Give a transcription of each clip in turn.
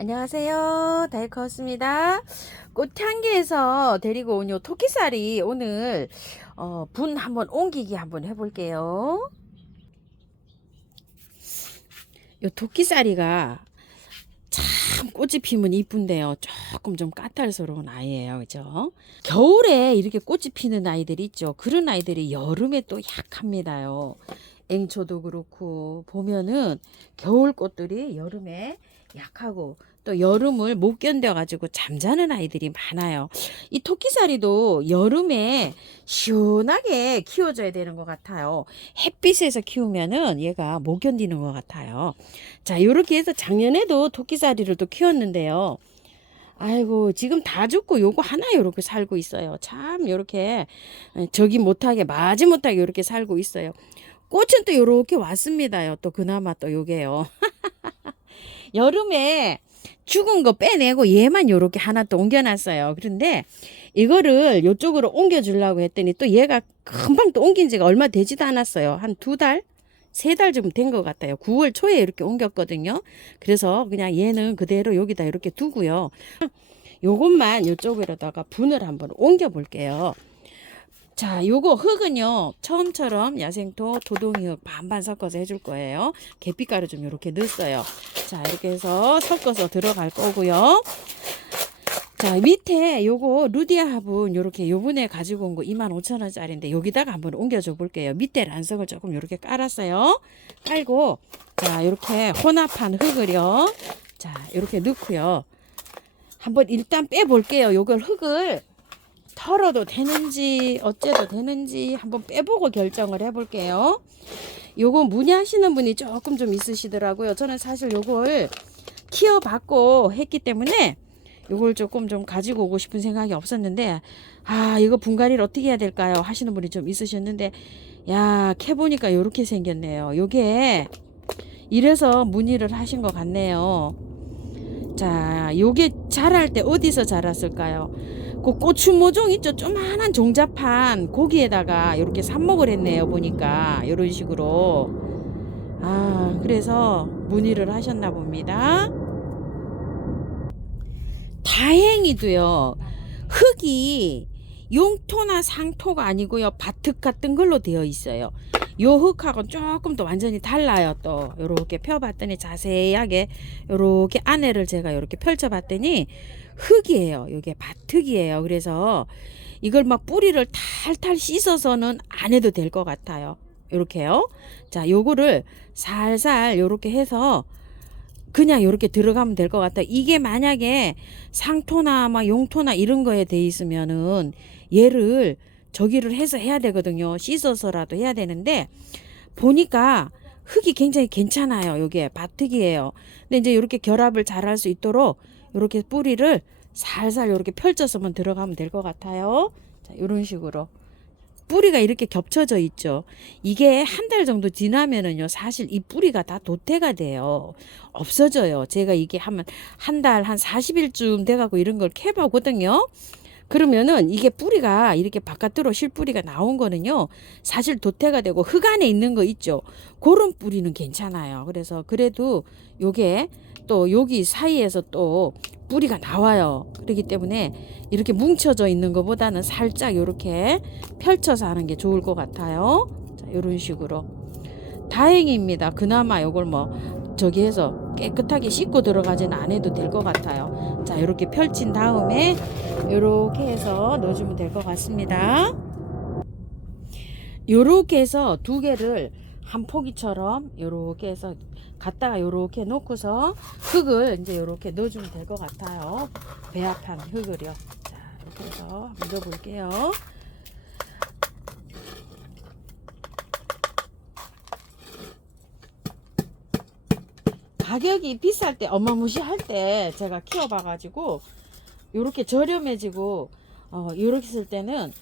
안녕하세요. 다이커스입니다. 꽃향기에서 데리고 온 요 토끼살이 오늘 분 한번 옮기기 한번 해볼게요. 요 토끼살이가 참 꽃이 피면 이쁜데요. 조금 좀 까탈스러운 아이예요. 그죠? 겨울에 이렇게 꽃이 피는 아이들이 있죠. 그런 아이들이 여름에 또 약합니다요. 앵초도 그렇고 보면은 겨울 꽃들이 여름에 약하고 또 여름을 못 견뎌 가지고 잠자는 아이들이 많아요. 이 토끼살이도 여름에 시원하게 키워줘야 되는 것 같아요. 햇빛에서 키우면은 얘가 못 견디는 것 같아요. 자, 요렇게 해서 작년에도 토끼살이를 또 키웠는데요. 아이고, 지금 다 죽고 요거 하나 요렇게 살고 있어요. 참 요렇게 저기 못하게 마지 못하게 요렇게 살고 있어요. 꽃은 또 요렇게 왔습니다요. 또 그나마 또 요게요. 여름에 죽은 거 빼내고 얘만 요렇게 하나 또 옮겨놨어요. 그런데 이거를 요쪽으로 옮겨주려고 했더니 또 얘가 금방 또 옮긴 지가 얼마 되지도 않았어요. 한 2달? 3달 좀 된 것 같아요. 9월 초에 이렇게 옮겼거든요. 그래서 그냥 얘는 그대로 여기다 이렇게 두고요. 요것만 요쪽으로다가 분을 한번 옮겨 볼게요. 자, 요거 흙은요, 처음처럼 야생토, 도동이흙 반반 섞어서 해줄 거예요. 계피가루 좀 이렇게 넣었어요. 자, 이렇게 해서 섞어서 들어갈 거고요. 자, 밑에 요거 루디아 화분 요렇게 요번에 가지고 온 거 25,000원짜리인데 여기다가 한번 옮겨줘 볼게요. 밑에 란석을 조금 요렇게 깔았어요. 깔고, 자, 요렇게 혼합한 흙을요. 자, 요렇게 넣고요. 한번 일단 빼볼게요. 요걸 흙을 털어도 되는지 어째도 되는지 한번 빼보고 결정을 해볼게요. 요거 문의하시는 분이 조금 좀 있으시더라고요. 저는 사실 요걸 키워봤고 했기 때문에 요걸 조금 좀 가지고 오고 싶은 생각이 없었는데, 아, 이거 분갈이를 어떻게 해야 될까요 하시는 분이 좀 있으셨는데, 야, 캐보니까 요렇게 생겼네요. 요게 이래서 문의를 하신 것 같네요. 자, 요게 자랄 때 어디서 자랐을까요? 그 고추 모종 있죠? 조만한 종자판 거기에다가 이렇게 삽목을 했네요. 보니까 이런 식으로. 아, 그래서 문의를 하셨나 봅니다. 다행히도요. 흙이 용토나 상토가 아니고요. 바특 같은 걸로 되어 있어요. 요 흙하고는 조금 더 완전히 달라요. 또 요렇게 펴봤더니 자세하게 요렇게 안에를 제가 요렇게 펼쳐봤더니 흙이에요. 요게 바특이에요. 그래서 이걸 막 뿌리를 탈탈 씻어서는 안 해도 될 것 같아요. 요렇게요. 자, 요거를 살살 요렇게 해서 그냥 요렇게 들어가면 될 것 같아요. 이게 만약에 상토나 막 용토나 이런 거에 돼 있으면은 얘를 저기를 해서 해야 되거든요. 씻어서라도 해야 되는데 보니까 흙이 굉장히 괜찮아요. 요게 바특이에요. 근데 이제 이렇게 결합을 잘 할 수 있도록 이렇게 뿌리를 살살 이렇게 펼쳐서만 들어가면 될 것 같아요. 자, 이런 식으로. 뿌리가 이렇게 겹쳐져 있죠. 이게 한 달 정도 지나면은요, 사실 이 뿌리가 다 도태가 돼요. 없어져요. 제가 이게 하면 한 달, 한 40일쯤 돼가고 이런 걸 캐보거든요. 그러면은 이게 뿌리가 이렇게 바깥으로 실뿌리가 나온 거는요, 사실 도태가 되고 흙 안에 있는 거 있죠. 그런 뿌리는 괜찮아요. 그래서 그래도 요게 또 여기 사이에서 또 뿌리가 나와요. 그렇기 때문에 이렇게 뭉쳐져 있는 것보다는 살짝 이렇게 펼쳐서 하는 게 좋을 것 같아요. 자, 이런 식으로. 다행입니다. 그나마 요걸 뭐 저기 해서 깨끗하게 씻고 들어가지는 안 해도 될 것 같아요. 자, 이렇게 펼친 다음에 이렇게 해서 넣어주면 될 것 같습니다. 요렇게 해서 두 개를 한 포기처럼 요렇게 해서 갖다가 요렇게 놓고서 흙을 이제 요렇게 넣어주면 될 것 같아요. 배합한 흙을요. 자, 이렇게 해서 한번 넣어볼게요. 가격이 비쌀 때 어마무시할 때 제가 키워봐가지고 요렇게 저렴해지고 요렇게 쓸 때는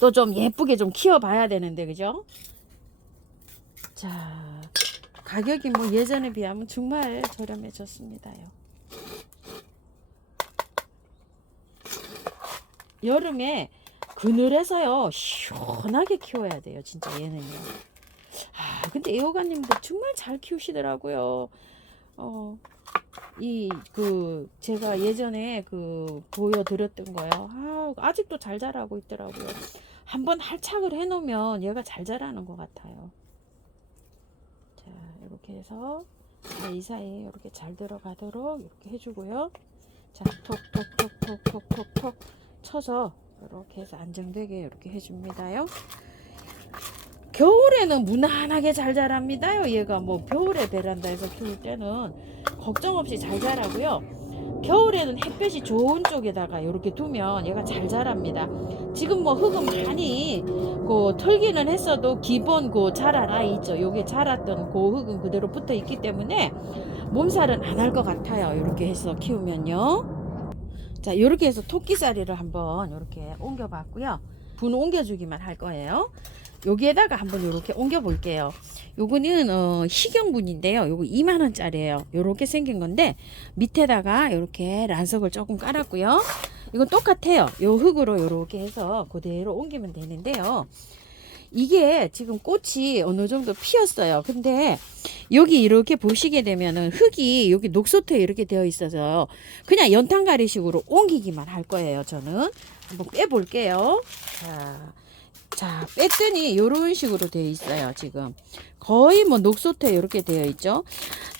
또 좀 예쁘게 좀 키워봐야 되는데 그죠? 자, 가격이 뭐 예전에 비하면 정말 저렴해졌습니다요. 여름에 그늘에서요 시원하게 키워야 돼요. 진짜 얘는요. 아, 근데 애호가님도 정말 잘 키우시더라고요. 제가 예전에 보여드렸던 거예요. 아직도 잘 자라고 있더라고요. 한번 할착을 해놓으면 얘가 잘 자라는 것 같아요. 자, 이렇게 해서 이 사이에 이렇게 잘 들어가도록 이렇게 해주고요. 자, 톡톡톡톡톡톡톡 쳐서 이렇게 해서 안정되게 이렇게 해줍니다요. 겨울에는 무난하게 잘 자랍니다요. 얘가 뭐 겨울에 베란다에서 키울 때는 걱정 없이 잘 자라고요. 겨울에는 햇볕이 좋은 쪽에다가 이렇게 두면 얘가 잘 자랍니다. 지금 뭐 흙은 많이 털기는 했어도 기본 자랄 아이 있죠. 요게 자랐던 흙은 그대로 붙어 있기 때문에 몸살은 안 할 것 같아요. 이렇게 해서 키우면요. 자, 이렇게 해서 토끼살이를 한번 이렇게 옮겨 봤고요. 분 옮겨주기만 할 거예요. 여기에다가 한번 이렇게 옮겨 볼게요. 요거는 희경분인데요. 요거 2만원짜리예요. 요렇게 생긴 건데 밑에다가 이렇게 란석을 조금 깔았고요. 이건 똑같아요. 요 흙으로 요렇게 해서 그대로 옮기면 되는데요. 이게 지금 꽃이 어느 정도 피었어요. 근데 여기 이렇게 보시게 되면은 흙이 여기 녹소토에 이렇게 되어 있어서 그냥 연탄가리식으로 옮기기만 할 거예요. 저는 한번 빼볼게요. 자, 뺐더니 이런 식으로 되어 있어요. 지금 거의 뭐 녹소토에 이렇게 되어 있죠.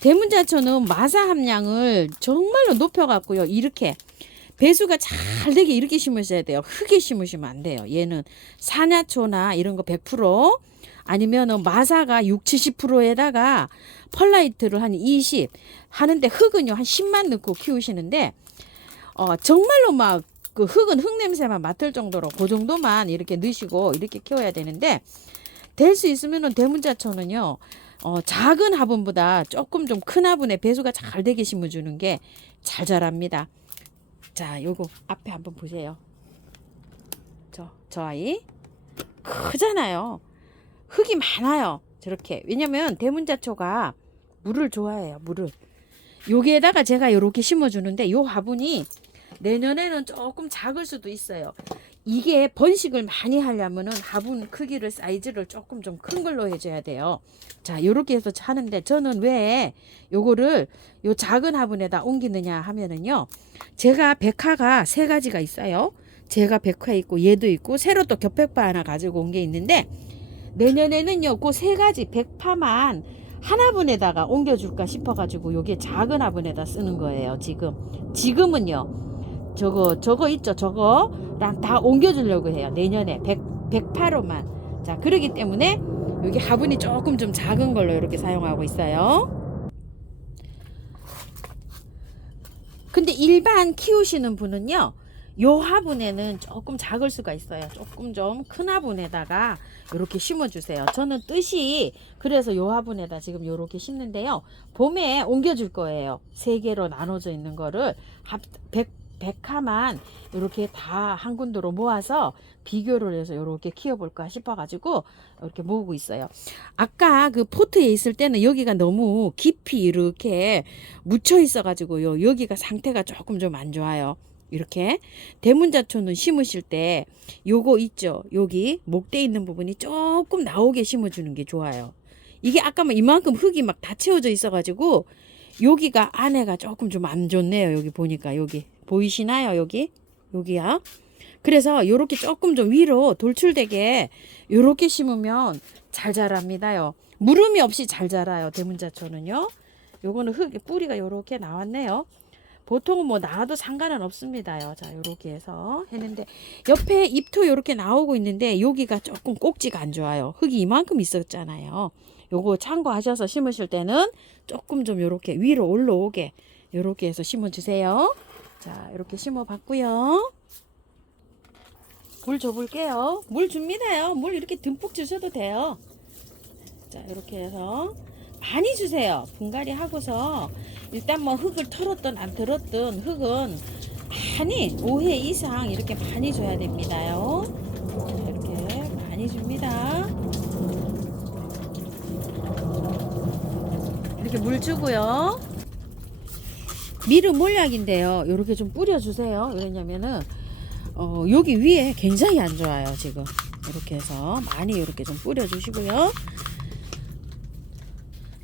대문자초는 마사 함량을 정말로 높여 갖고요. 이렇게 배수가 잘 되게 이렇게 심으셔야 돼요. 흙에 심으시면 안 돼요. 얘는 사냐초나 이런 거 100% 아니면은 마사가 60-70%에다가 펄라이트를 한 20 하는데 흙은요 한 10만 넣고 키우시는데 정말로 막 흙은 흙 냄새만 맡을 정도로 그 정도만 이렇게 넣으시고 이렇게 키워야 되는데 될 수 있으면은 대문자초는요 작은 화분보다 조금 좀 큰 화분에 배수가 잘 되게 심어주는 게 잘 자랍니다. 자, 요거 앞에 한번 보세요. 저 아이 크잖아요. 흙이 많아요. 저렇게. 왜냐면 대문자초가 물을 좋아해요. 물을. 여기에다가 제가 요렇게 심어주는데 요 화분이 내년에는 조금 작을 수도 있어요. 이게 번식을 많이 하려면은 화분 크기를 사이즈를 조금 좀 큰 걸로 해줘야 돼요. 자, 요렇게 해서 하는데 저는 왜 요거를 요 작은 화분에다 옮기느냐 하면은요. 제가 백화가 3가지가 있어요. 제가 백화 있고 얘도 있고 새로 또 겹백파 하나 가지고 온 게 있는데 내년에는요 그 3가지 백파만 한 화분에다가 옮겨줄까 싶어가지고 요게 작은 화분에다 쓰는 거예요. 지금은요 저거 있죠. 저거랑 다 옮겨주려고 해요. 내년에 108호만. 자, 그러기 때문에 여기 화분이 조금 좀 작은 걸로 이렇게 사용하고 있어요. 근데 일반 키우시는 분은요 요 화분에는 조금 작을 수가 있어요. 조금 좀 큰 화분에다가 이렇게 심어주세요. 저는 뜻이 그래서 요 화분에다 지금 요렇게 심는데요. 봄에 옮겨줄 거예요. 3개로 나눠져 있는 거를 100화만 이렇게 다 한 군데로 모아서 비교를 해서 이렇게 키워볼까 싶어가지고 이렇게 모으고 있어요. 아까 그 포트에 있을 때는 여기가 너무 깊이 이렇게 묻혀 있어가지고요. 여기가 상태가 조금 좀 안 좋아요. 이렇게 대문자초는 심으실 때 요거 있죠. 여기 목대 있는 부분이 조금 나오게 심어주는 게 좋아요. 이게 아까 뭐 이만큼 흙이 막 다 채워져 있어가지고 여기가 안에가 조금 좀 안 좋네요. 여기 보니까 여기 보이시나요? 여기야. 그래서 요렇게 조금 좀 위로 돌출되게 요렇게 심으면 잘 자랍니다요. 물음이 없이 잘 자라요. 대문자초는요. 요거는 흙 뿌리가 요렇게 나왔네요. 보통은 뭐 나와도 상관은 없습니다요. 자, 요렇게 해서 했는데 옆에 잎도 요렇게 나오고 있는데 여기가 조금 꼭지가 안 좋아요. 흙이 이만큼 있었잖아요. 요거 참고하셔서 심으실 때는 조금 좀 요렇게 위로 올라오게 요렇게 해서 심어 주세요. 자, 이렇게 심어 봤고요. 물 줘볼게요. 물 줍니다요. 물 이렇게 듬뿍 주셔도 돼요. 자, 이렇게 해서 많이 주세요. 분갈이 하고서 일단 뭐 흙을 털었든 안 털었든 흙은 많이 5회 이상 이렇게 많이 줘야 됩니다요. 자, 이렇게 많이 줍니다. 이렇게 물 주고요. 미르 몰약인데요. 이렇게 좀 뿌려주세요. 왜냐면은 여기 위에 굉장히 안 좋아요. 지금 이렇게 해서 많이 이렇게 좀 뿌려주시고요.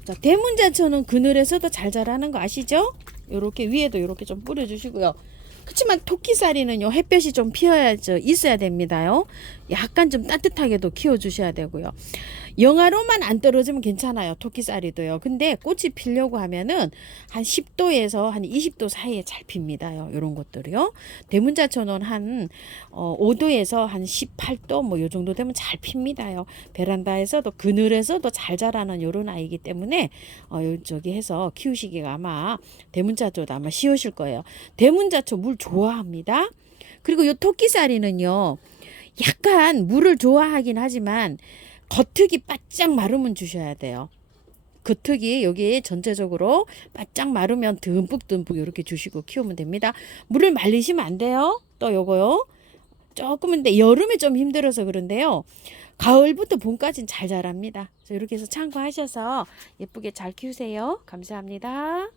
자, 대문자초는 그늘에서도 잘 자라는 거 아시죠? 요렇게 위에도 요렇게 좀 뿌려주시고요. 그렇지만 토끼살이는요, 햇볕이 좀 있어야 됩니다요. 약간 좀 따뜻하게도 키워주셔야 되고요. 영하로만 안 떨어지면 괜찮아요. 토끼살이도요. 근데 꽃이 피려고 하면은 한 10도에서 한 20도 사이에 잘 핍니다요. 요런 것들이요. 대문자초는 한 5도에서 한 18도 뭐 요 정도 되면 잘 핍니다요. 베란다에서도 그늘에서도 잘 자라는 요런 아이기 때문에 저기 해서 키우시기가 아마 대문자초도 아마 쉬우실 거예요. 대문자초 물 좋아합니다. 그리고 요 토끼살이는요, 약간 물을 좋아하긴 하지만 겉흙이 바짝 마르면 주셔야 돼요. 겉흙이 여기 전체적으로 바짝 마르면 듬뿍듬뿍 이렇게 주시고 키우면 됩니다. 물을 말리시면 안 돼요. 또 요거요. 조금인데 여름에 좀 힘들어서 그런데요. 가을부터 봄까지는 잘 자랍니다. 이렇게 해서 참고하셔서 예쁘게 잘 키우세요. 감사합니다.